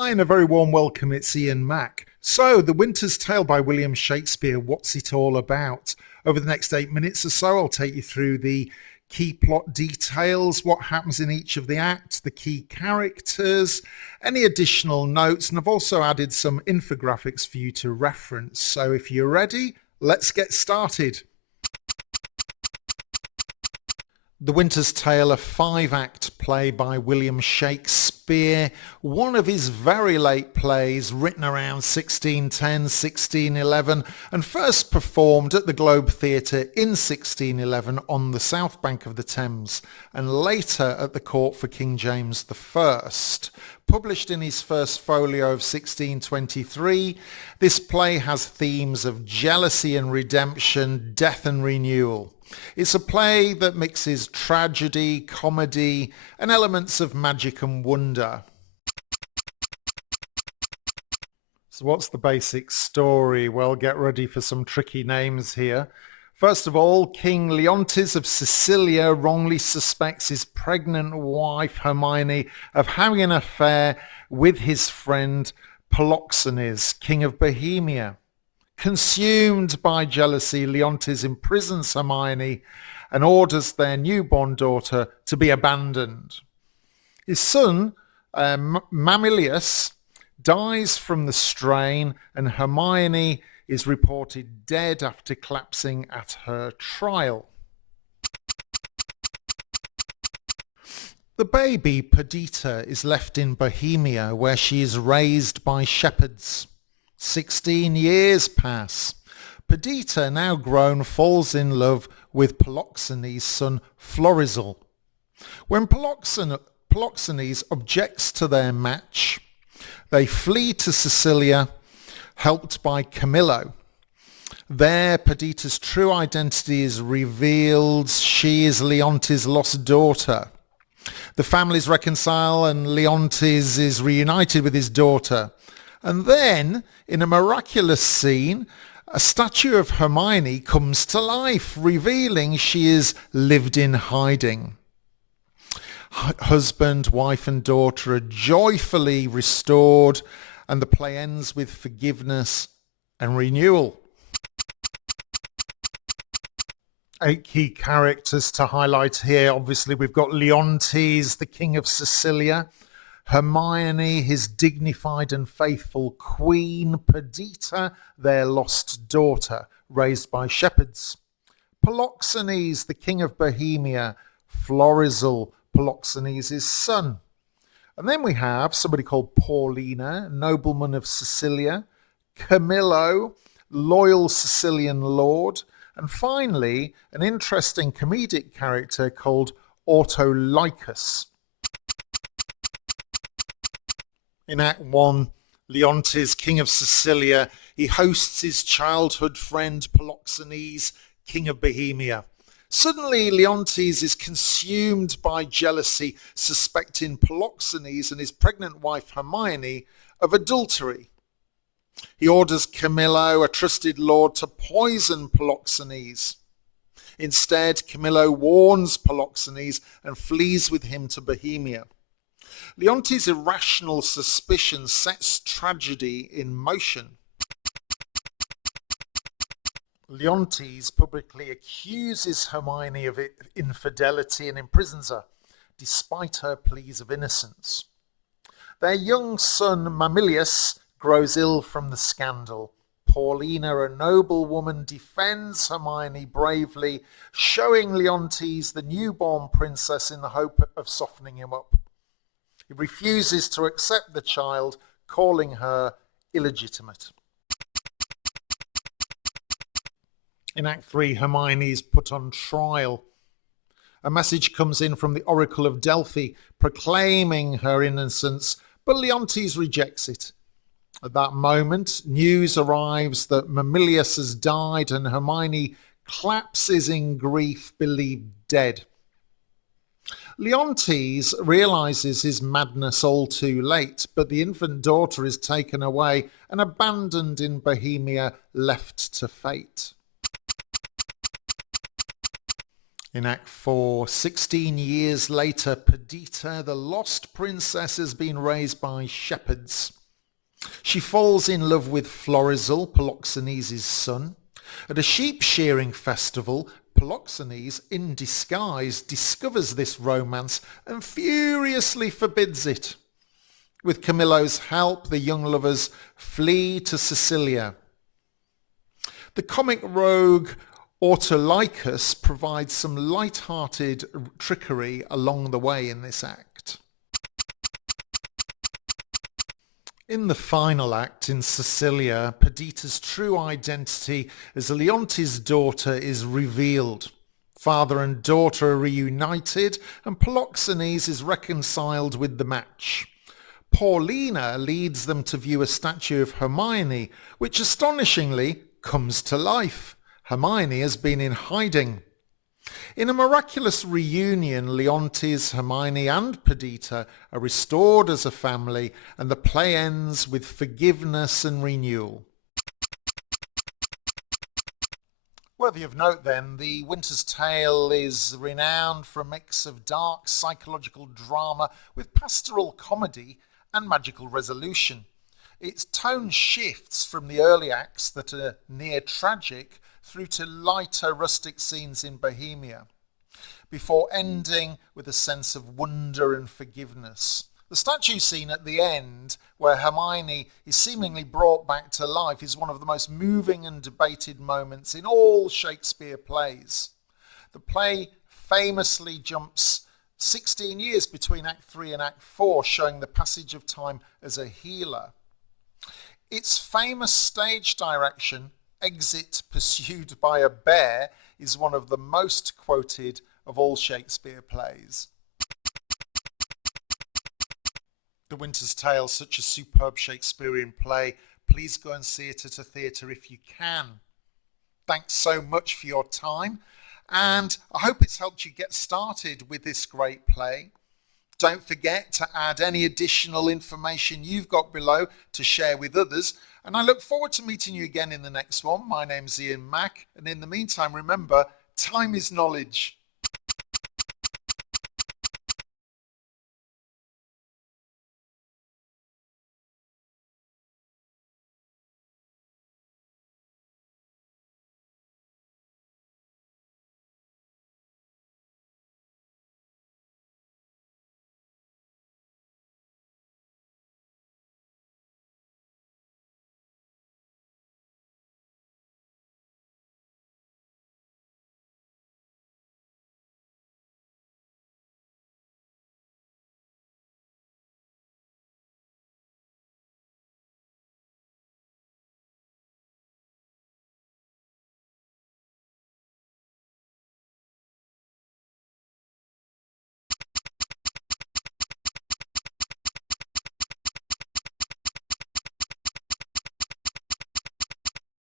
Hi and a very warm welcome, it's Ian Mack. So, The Winter's Tale by William Shakespeare, what's it all about? Over the next 8 minutes or so, I'll take you through the key plot details, what happens in each of the acts, the key characters, any additional notes, and I've also added some infographics for you to reference. So if you're ready, let's get started. The Winter's Tale, a 5-act play by William Shakespeare, one of his very late plays written around 1610, 1611 and first performed at the Globe Theatre in 1611 on the south bank of the Thames and later at the court for King James I. Published in his first folio of 1623, this play has themes of jealousy and redemption, death and renewal. It's a play that mixes tragedy, comedy, and elements of magic and wonder. So what's the basic story? Well, get ready for some tricky names here. First of all, King Leontes of Sicilia wrongly suspects his pregnant wife Hermione of having an affair with his friend Polixenes, King of Bohemia. Consumed by jealousy, Leontes imprisons Hermione and orders their newborn daughter to be abandoned. His son, Mamilius, dies from the strain and Hermione is reported dead after collapsing at her trial. The baby, Perdita, is left in Bohemia where she is raised by shepherds. 16 years pass. Perdita, now grown, falls in love with Polixenes' son Florizel. When Polixenes objects to their match, they flee to Sicilia, helped by Camillo. There, Perdita's true identity is revealed. She is Leontes' lost daughter. The families reconcile and Leontes is reunited with his daughter. And then, in a miraculous scene, a statue of Hermione comes to life, revealing she is lived in hiding. Husband, wife and daughter are joyfully restored, and the play ends with forgiveness and renewal. 8 key characters to highlight here. Obviously, we've got Leontes, the King of Sicilia. Hermione, his dignified and faithful queen. Perdita, their lost daughter, raised by shepherds. Polixenes, the King of Bohemia. Florizel, Polixenes' son. And then we have somebody called Paulina, nobleman of Sicilia. Camillo, loyal Sicilian lord. And finally, an interesting comedic character called Autolycus. In Act 1, Leontes, King of Sicilia, he hosts his childhood friend Polixenes, King of Bohemia. Suddenly, Leontes is consumed by jealousy, suspecting Polixenes and his pregnant wife Hermione of adultery. He orders Camillo, a trusted lord, to poison Polixenes. Instead, Camillo warns Polixenes and flees with him to Bohemia. Leontes' irrational suspicion sets tragedy in motion. Leontes publicly accuses Hermione of infidelity and imprisons her, despite her pleas of innocence. Their young son Mamilius grows ill from the scandal. Paulina, a noble woman, defends Hermione bravely, showing Leontes the newborn princess in the hope of softening him up. He refuses to accept the child, calling her illegitimate. In Act 3, Hermione is put on trial. A message comes in from the Oracle of Delphi proclaiming her innocence, but Leontes rejects it. At that moment, news arrives that Mamilius has died and Hermione collapses in grief, believed dead. Leontes realizes his madness all too late, but the infant daughter is taken away and abandoned in Bohemia, left to fate. In Act 4, 16 years later, Perdita, the lost princess, has been raised by shepherds. She falls in love with Florizel, Polixenes' son. At a sheep shearing festival, Polixenes, in disguise, discovers this romance and furiously forbids it. With Camillo's help, the young lovers flee to Sicilia. The comic rogue Autolycus provides some light-hearted trickery along the way in this act. In the final act in Sicilia, Perdita's true identity as Leontes' daughter is revealed. Father and daughter are reunited and Polixenes is reconciled with the match. Paulina leads them to view a statue of Hermione, which astonishingly comes to life. Hermione has been in hiding. In a miraculous reunion, Leontes, Hermione and Perdita are restored as a family and the play ends with forgiveness and renewal. Worthy of note then, The Winter's Tale is renowned for a mix of dark psychological drama with pastoral comedy and magical resolution. Its tone shifts from the early acts that are near tragic through to lighter rustic scenes in Bohemia, before ending with a sense of wonder and forgiveness. The statue scene at the end, where Hermione is seemingly brought back to life, is one of the most moving and debated moments in all Shakespeare plays. The play famously jumps 16 years between Act 3 and Act 4, showing the passage of time as a healer. Its famous stage direction, Exit Pursued by a Bear, is one of the most quoted of all Shakespeare plays. The Winter's Tale, such a superb Shakespearean play. Please go and see it at a theatre if you can. Thanks so much for your time, and I hope it's helped you get started with this great play. Don't forget to add any additional information you've got below to share with others, and I look forward to meeting you again in the next one. My name's Ian Mack, and in the meantime, remember, time is knowledge.